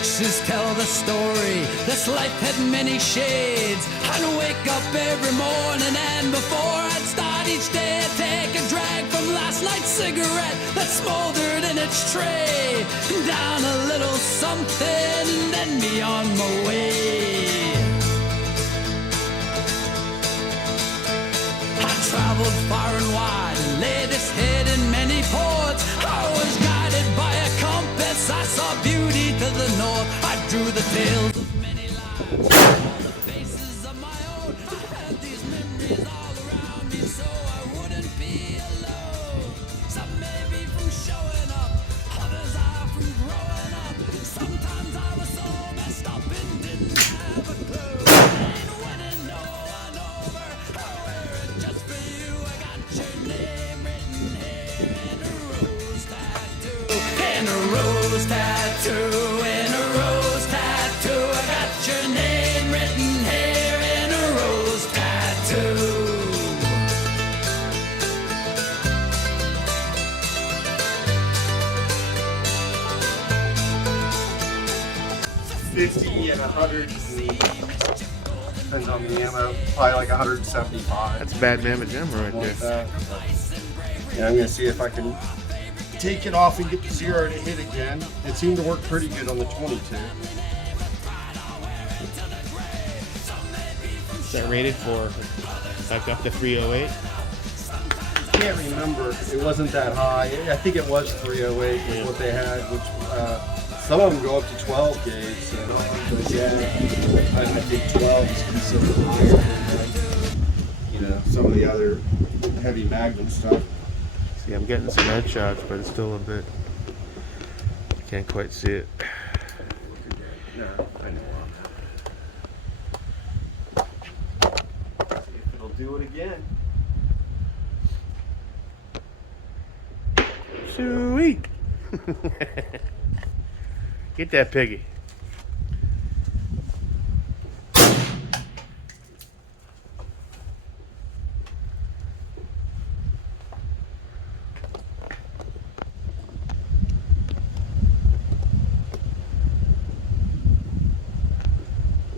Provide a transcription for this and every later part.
pictures tell the story. This life had many shades. I'd wake up every morning and before I'd start each day I'd take a drag from last night's cigarette that smoldered in its tray. Down a little something, then be on my way. I traveled far and wide, laid this head in many ports. I was guided by a compass, I saw beauty to the north. I drew the tales of many lives, all the faces of my own. I had these memories all around me so I wouldn't be alone. Some may be from showing up, others are from growing up. Sometimes I was so messed up and didn't have a clue. Ain't winning, no one over. I wear it just for you. I got your name written here in a rose tattoo. In a rose tattoo, in a rose tattoo. I got your name written here in a rose tattoo. 50 and 100, depends on the ammo, probably like 175. That's bad mammoth jammer right Like there. that. Yeah, I'm gonna see if I can take it off and get the 0 to hit again. It seemed to work pretty good on the 22. Is that rated for like up to 308? Can't remember. It wasn't that high. I think it was 308 was what they had, which some of them go up to 12 gauge. So, but yeah, I think 12 is considered higher than, you know, some of the other heavy Magnum stuff. See, I'm getting some headshots, but it's still a bit. Can't quite see it. No, I know on that. See if it'll do it again. Sweet. Get that piggy.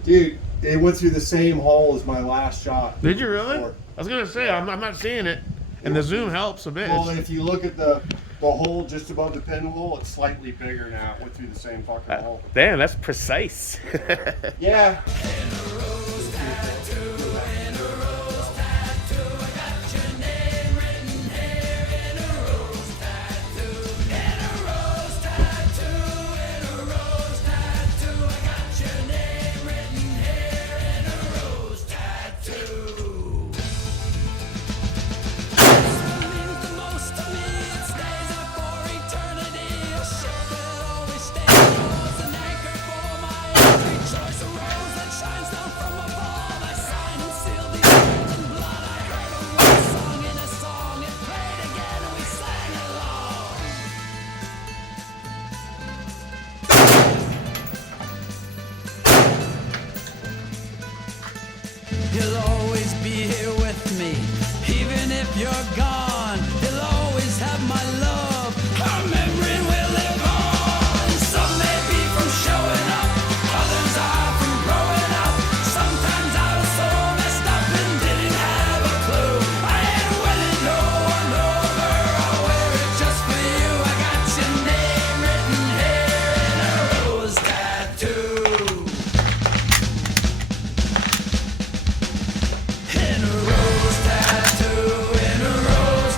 Dude, it went through the same hole as my last shot. Did you really? Before. I was gonna say I'm not seeing it, and the zoom helps a bit. Well, if you look at the hole just above the pinhole, it's slightly bigger now. It went through the same fucking hole. Damn, that's precise. Yeah. You'll always be here with me, even if you're gone. You'll always have my love. Our memory will live on. Some may be from showing up, others are from growing up. Sometimes I was so messed up and didn't have a clue. I ain't winning no one over. I'll wear it just for you. I got your name written here in a rose tattoo. In a rose tattoo, in a rose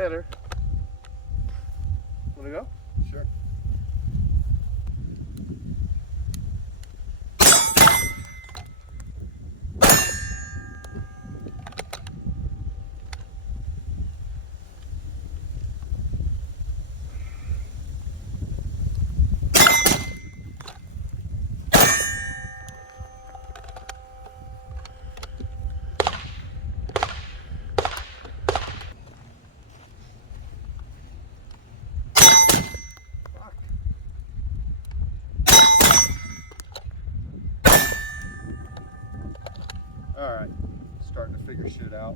better. Wanna go? Sure. All right, starting to figure shit out.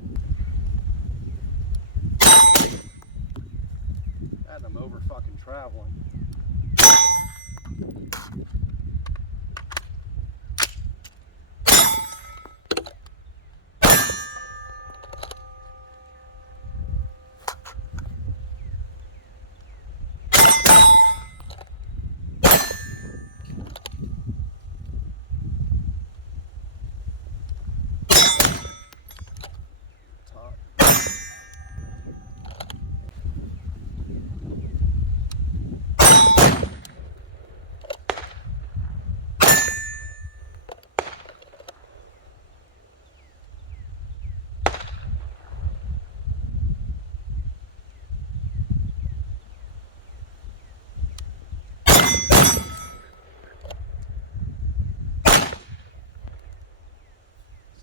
And I'm over fucking traveling.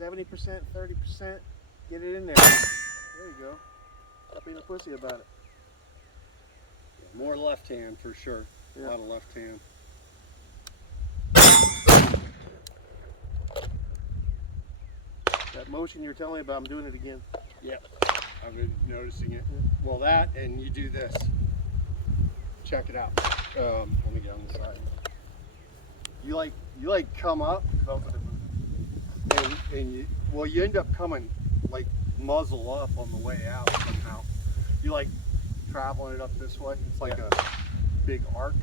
$70%, 30%. Get it in there. There you go. Stop being a pussy about it. More left hand for sure. Yeah. A lot of left hand. That motion you're telling me about, I'm doing it again. Yep. I've been noticing it. Well, that and you do this. Check it out. Let me get on the side. You like come up, and you end up coming like muzzle up on the way out somehow. You like traveling it up this way. It's like a big arc.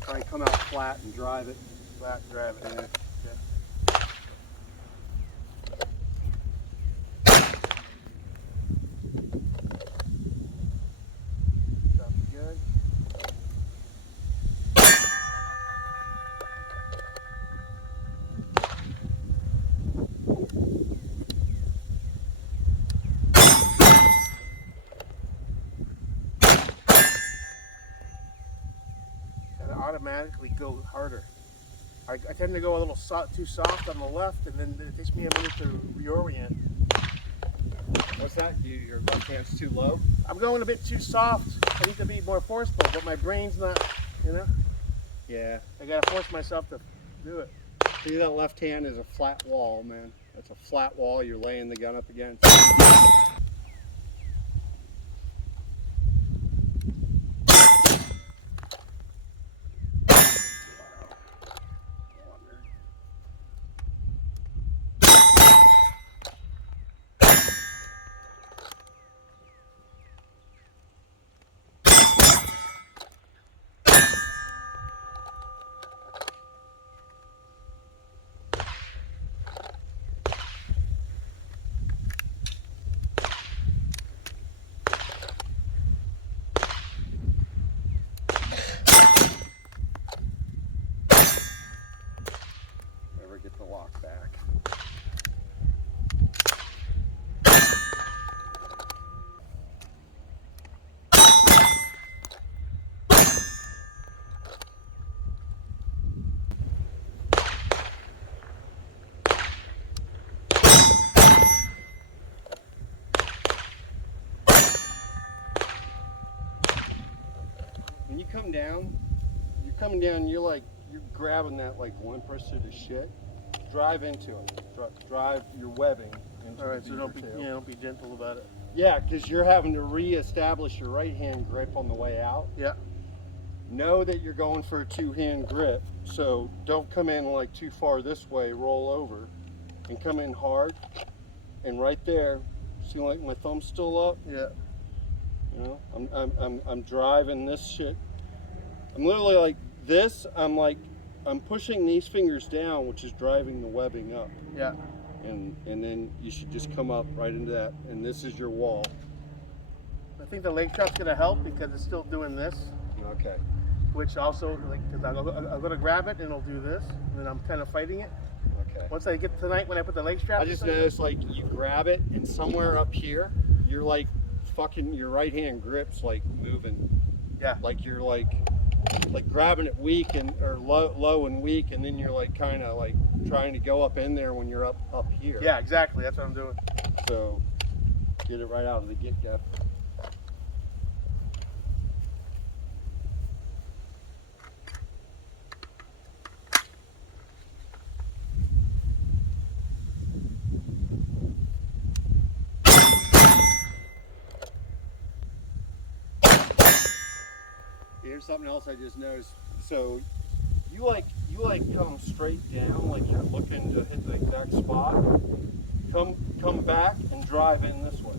Try and come out flat and drive it. Flat, drive it. Yeah. Good. Gotta automatically go harder. I tend to go a little too soft on the left, and then it takes me a minute to reorient. What's that? Your left hand's too low? I'm going a bit too soft. I need to be more forceful, but my brain's not, you know? Yeah. I gotta force myself to do it. See, that left hand is a flat wall, man. That's a flat wall you're laying the gun up against. Never get the lock back. When you come down, you're coming down, you're grabbing that like 1% of shit. Drive into it. Drive your webbing into All right, the so don't be, tail. don't be gentle about it. Yeah, because you're having to re-establish your right hand grip on the way out. Yeah. Know that you're going for a two-hand grip, so don't come in like too far this way, roll over, and come in hard. And right there, see like my thumb's still up? Yeah. You know, I'm driving this shit. I'm literally like this. I'm pushing these fingers down, which is driving the webbing up. Yeah. And then you should just come up right into that. And this is your wall. I think the lake drop's gonna help because it's still doing this, Okay. which also, like, because I'm gonna grab it and it'll do this, and then I'm kind of fighting it. Okay. Once I get tonight, when I put the lake strap, I just noticed like you grab it and somewhere up here, you're like fucking your right hand grip's like moving. Yeah. Like you're like grabbing it weak and or low and weak, and then you're like kind of like trying to go up in there when you're up here. Yeah, exactly. That's what I'm doing. So get it right out of the get go. Here's something else I just noticed. So you like come straight down like you're looking to hit the exact spot. Come back and drive in this way.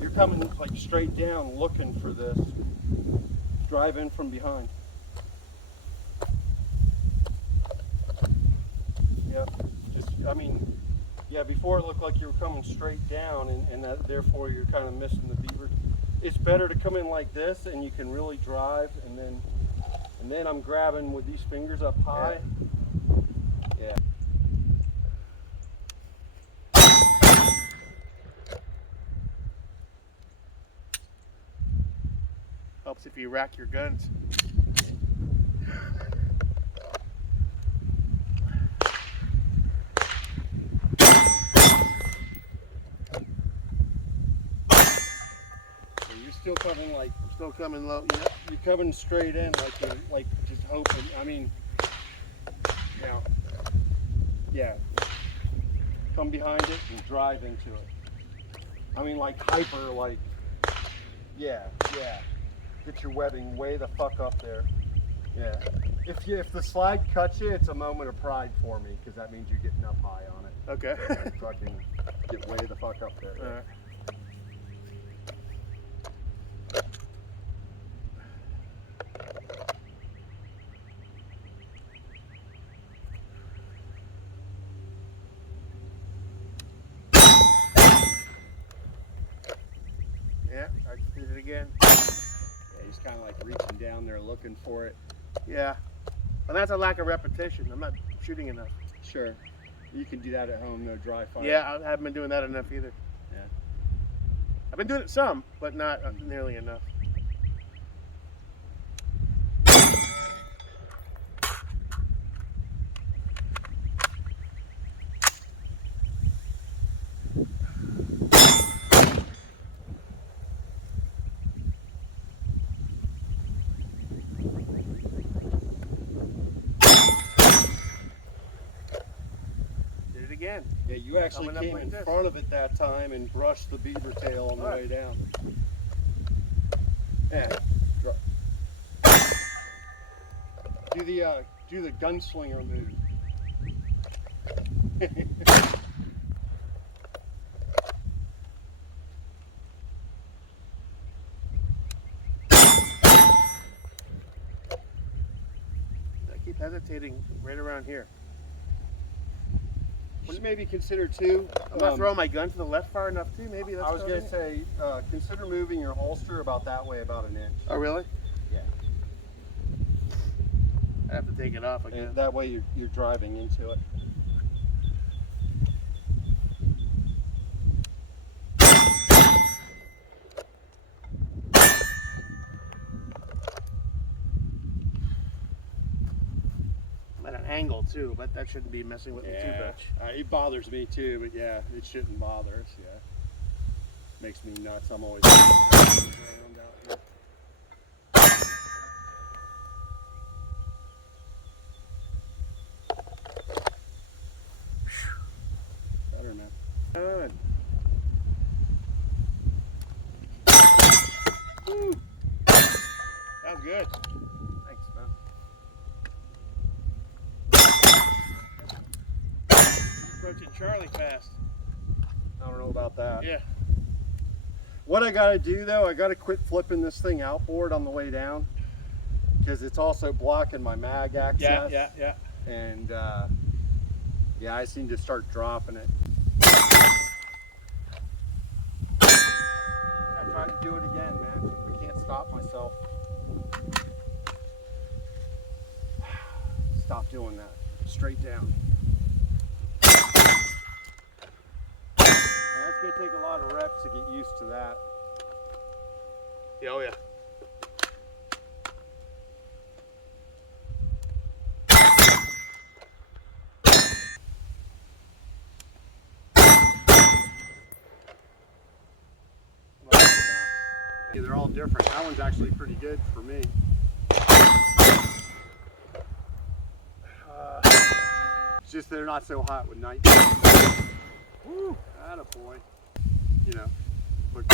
You're coming like straight down looking for this. Drive in from behind. Yep. Just before it looked like you were coming straight down and that therefore you're kind of missing the beaver. It's better to come in like this and you can really drive, and then I'm grabbing with these fingers up high. Yeah. Helps if you rack your guns. You're still coming like Still coming low. Yeah. you're coming straight in like you're like just hoping. I mean, yeah. Come behind it and drive into it. I mean, like hyper, like yeah. Get your webbing way the fuck up there. Yeah. If the slide cuts you, it's a moment of pride for me because that means you're getting up high on it. Okay. Fucking get way the fuck up there. All right. Yeah, I just did it again. Yeah, he's kind of like reaching down there looking for it. Yeah. And that's a lack of repetition. I'm not shooting enough. Sure. You can do that at home, no dry fire. Yeah, I haven't been doing that enough either. Yeah. I've been doing it some, but not nearly enough. Did it again. Yeah, you actually Coming up came like in this. front of it that time and brushed the beaver tail on the Alright. way down. Yeah. Do the gunslinger move. I keep hesitating right around here. Just maybe consider too. I'm not throwing my gun to the left far enough too. Maybe that's. I was what gonna say, consider moving your holster about that way, about an inch. Oh really? Yeah. I have to take it off again. And that way you're driving into it. I'm at an angle too, but that shouldn't be messing with me too much. It bothers me too, but yeah, it shouldn't bother us. Yeah, makes me nuts. I'm always around out here. Better man. Good. Sounds good. Thanks, man. Approaching Charlie fast. I don't know about that. Yeah. What I gotta do though, I gotta quit flipping this thing outboard on the way down because it's also blocking my mag access. Yeah. And yeah, I just need to start dropping it. I tried to do it again, man. I can't stop myself. Stop doing that. Straight down. And that's gonna take a lot of reps to get used to that. Yeah, oh yeah. Yeah, they're all different. That one's actually pretty good for me. It's just they're not so hot with night. Woo, attaboy. You know, but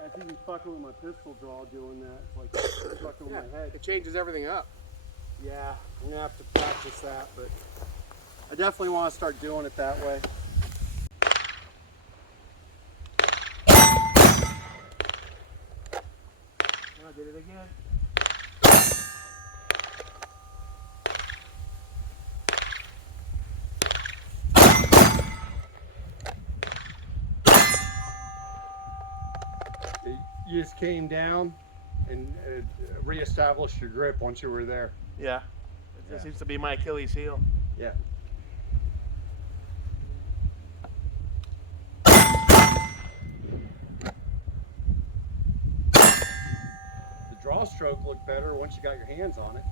I think he's fucking with my pistol draw doing that. It's like fucking with my head. It changes everything up. Yeah, I'm gonna have to practice that, but I definitely want to start doing it that way. I did it again. You just came down and reestablished your grip once you were there. Yeah. It seems to be my Achilles heel. Yeah. The draw stroke looked better once you got your hands on it.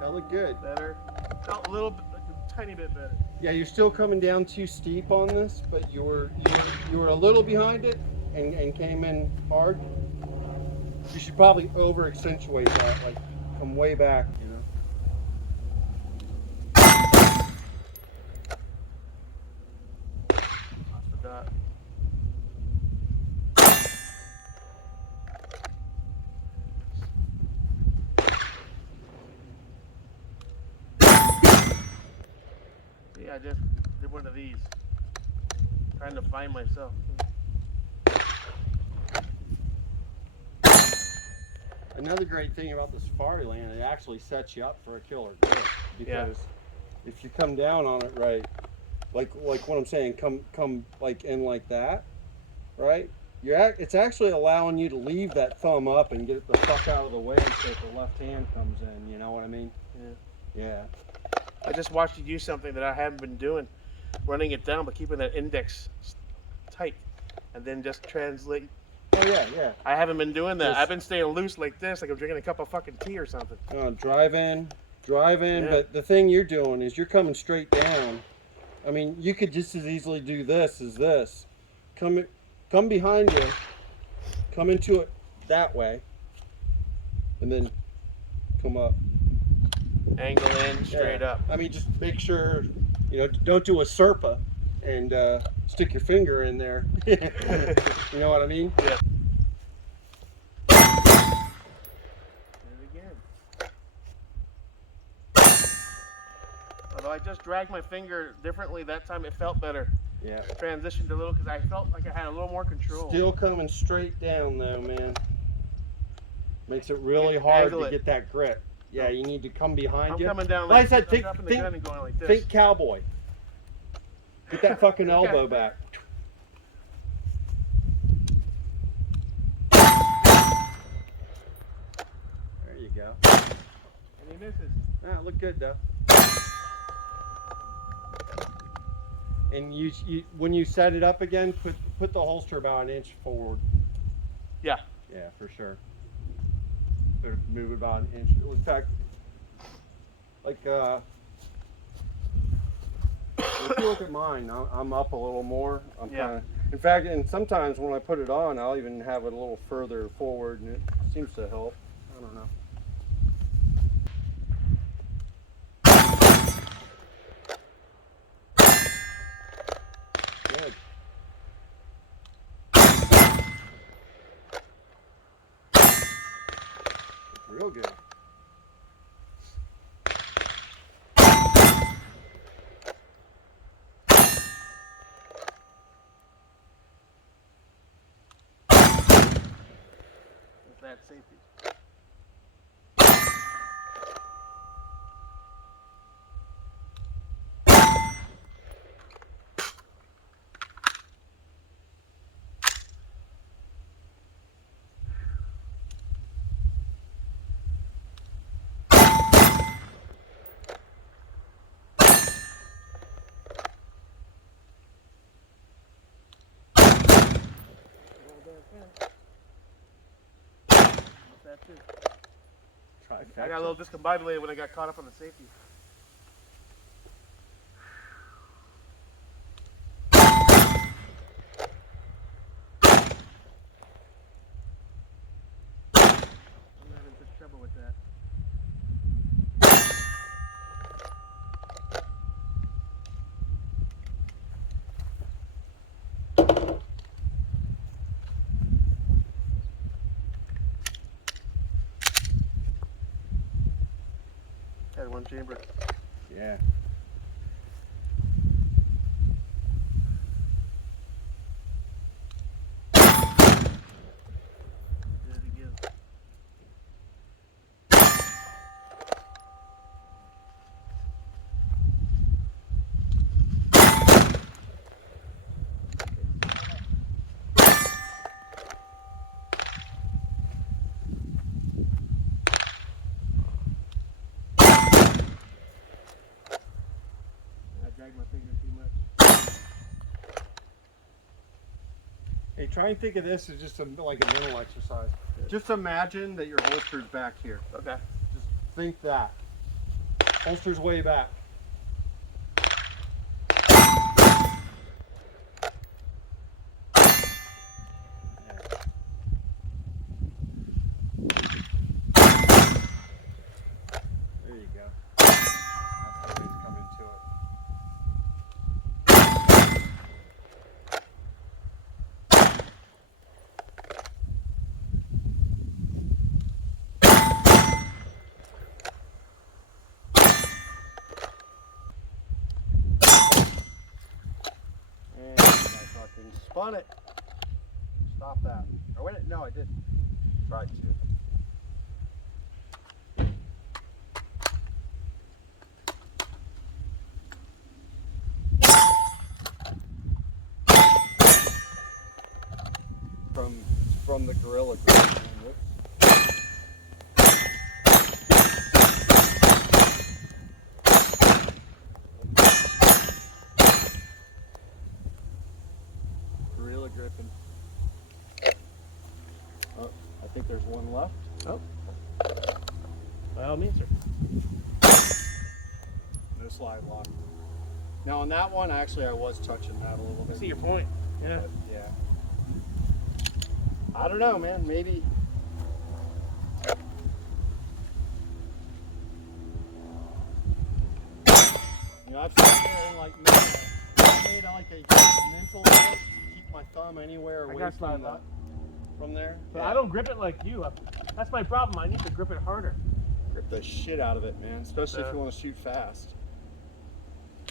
That looked good. Better. Felt a little bit, a tiny bit better. Yeah, you're still coming down too steep on this, but you were a little behind it and came in hard. You should probably over accentuate that, like come way back, you know. I forgot. Yeah, I just did one of these. Trying to find myself. Another great thing about the Safariland, it actually sets you up for a killer grip, because if you come down on it right, like what I'm saying, come like in like that, right? It's actually allowing you to leave that thumb up and get it the fuck out of the way so the left hand comes in. You know what I mean? Yeah. Yeah. I just watched you do something that I haven't been doing, running it down but keeping that index tight, and then just translate. Oh yeah, yeah. I haven't been doing that. Yes. I've been staying loose like this, like I'm drinking a cup of fucking tea or something. Drive in, Yeah. but the thing you're doing is you're coming straight down. I mean, you could just as easily do this as this. Come behind you, come into it that way, and then come up. Angle in, straight up. I mean, just make sure, don't do a Serpa and stick your finger in there. You know what I mean? Yeah. Do it again. Although I just dragged my finger differently that time, it felt better. Yeah. Transitioned a little because I felt like I had a little more control. Still coming straight down though, man. Makes it really hard Angle to it. get that grip. Yeah, you need to come behind I'm you. coming down Like like I said, this. I'm dropping the gun and going like this. think cowboy. Get that fucking elbow back. There you go. And he misses. Ah, look good though. And you when you set it up again, put the holster about an inch forward. Yeah. Yeah, for sure. Better move it about an inch. In fact, like if you look at mine, I'm up a little more. I'm Yeah. kinda, in fact, and sometimes when I put it on, I'll even have it a little further forward, and it seems to help. I don't know. Good. It's real good. That safety. That too. I got a little discombobulated when I got caught up on the safety. I'm having such trouble with that. Had one chamber. Yeah. Did it again. I dragged my finger too much. Hey, try and think of this as just like a mental exercise. Just imagine that your holster's back here. Okay. Just think that. Holster's way back. There you go. That's the way to come into it. And I fucking spun it. Stop that. Or wait, no, I didn't. Tried to. From the Gorilla Grip. Whoops. Gorilla Gripping. Oh, I think there's one left. Oh. By all means, sir. No slide lock. Now on that one, actually, I was touching that a little I bit. see your point. Yeah. But, yeah. I don't know, man. Maybe. You know, I've sat there and like made like a mental note to keep my thumb anywhere I away got slide from lock. from there. But I don't grip it like you. That's my problem. I need to grip it harder. Grip the shit out of it, man. Especially if Yeah. you want to shoot fast.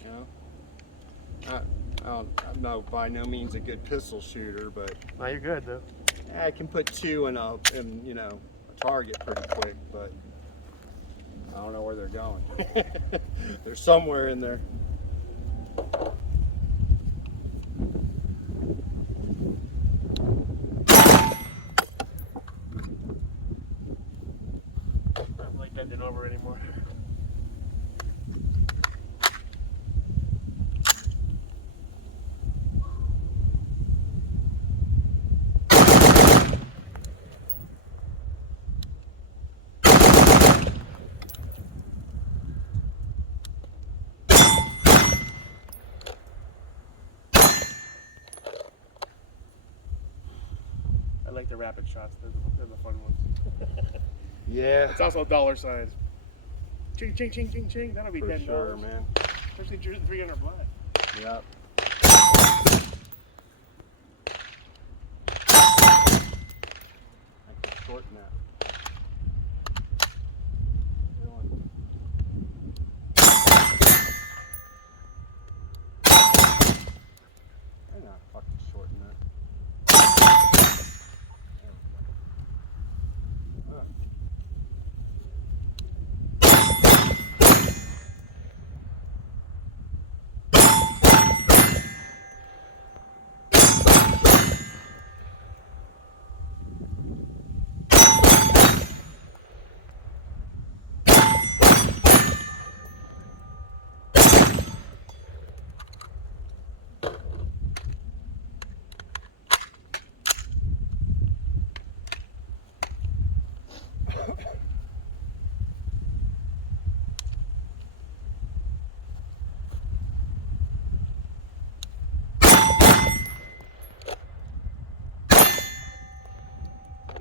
You know. I'm not by no means a good pistol shooter, but No, you're good though. I can put two in a target pretty quick, but I don't know where they're going. They're somewhere in there. I'm not like bending over anymore. like the rapid shots. They're the fun ones. Yeah. It's also dollar signs. Ching, ching, ching, ching, ching. That'll be For $10. sure, man. Especially 300 black. Yep. I can shorten that. I'm not fucking shorten that.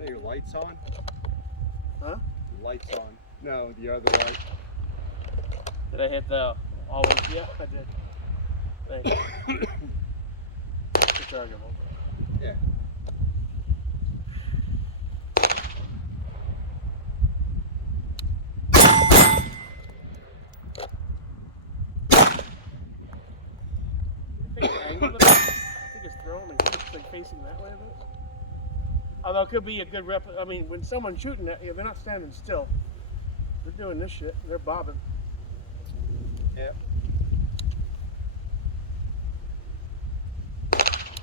Are your lights on? Huh? Your lights on. No, the other light. Did I hit the always? Yeah, I did. Thanks. It's arguable. Yeah. I think the angle of it, I think it's thrown. It's like facing that way a bit. Although it could be a good rep. I mean, when someone's shooting at you, they're not standing still. They're doing this shit. They're bobbing. Yeah.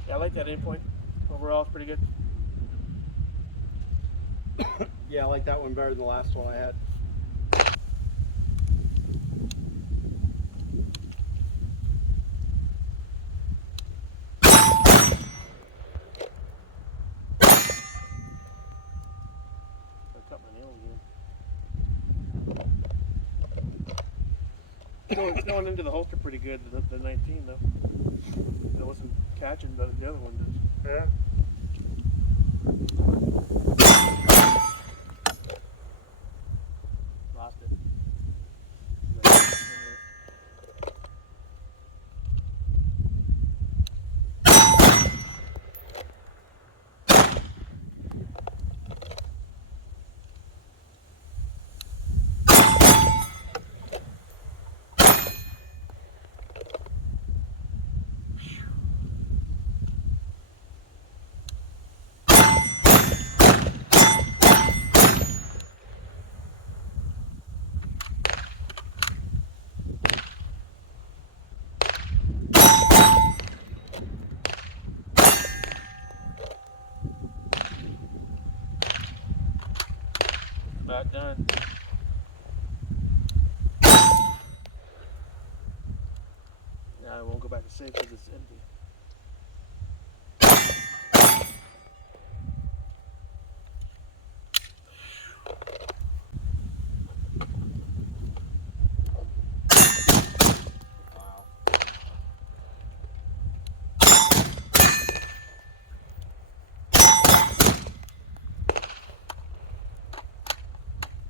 Yeah, I like that aim point. Overall, it's pretty good. Yeah, I like that one better than the last one I had. I cut my nail again. It's going into the holster pretty good, the 19 though. It wasn't catching, but the other one does. Yeah. Lost it. About done. Now I won't go back to save because it's empty.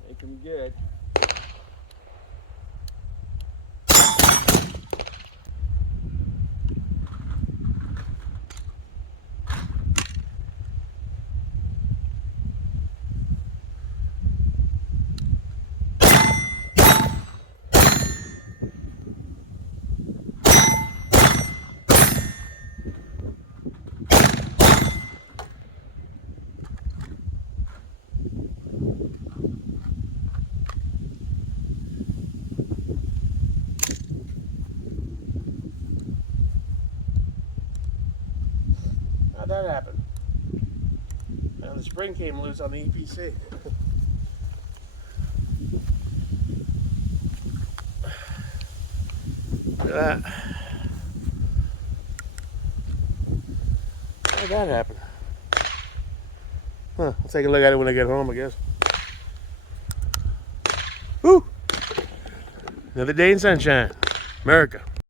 Make them good. How'd that happen? And the spring came loose on the EPC. Look at that. How'd that happen? Huh, I'll take a look at it when I get home, I guess. Woo! Another day in sunshine. America.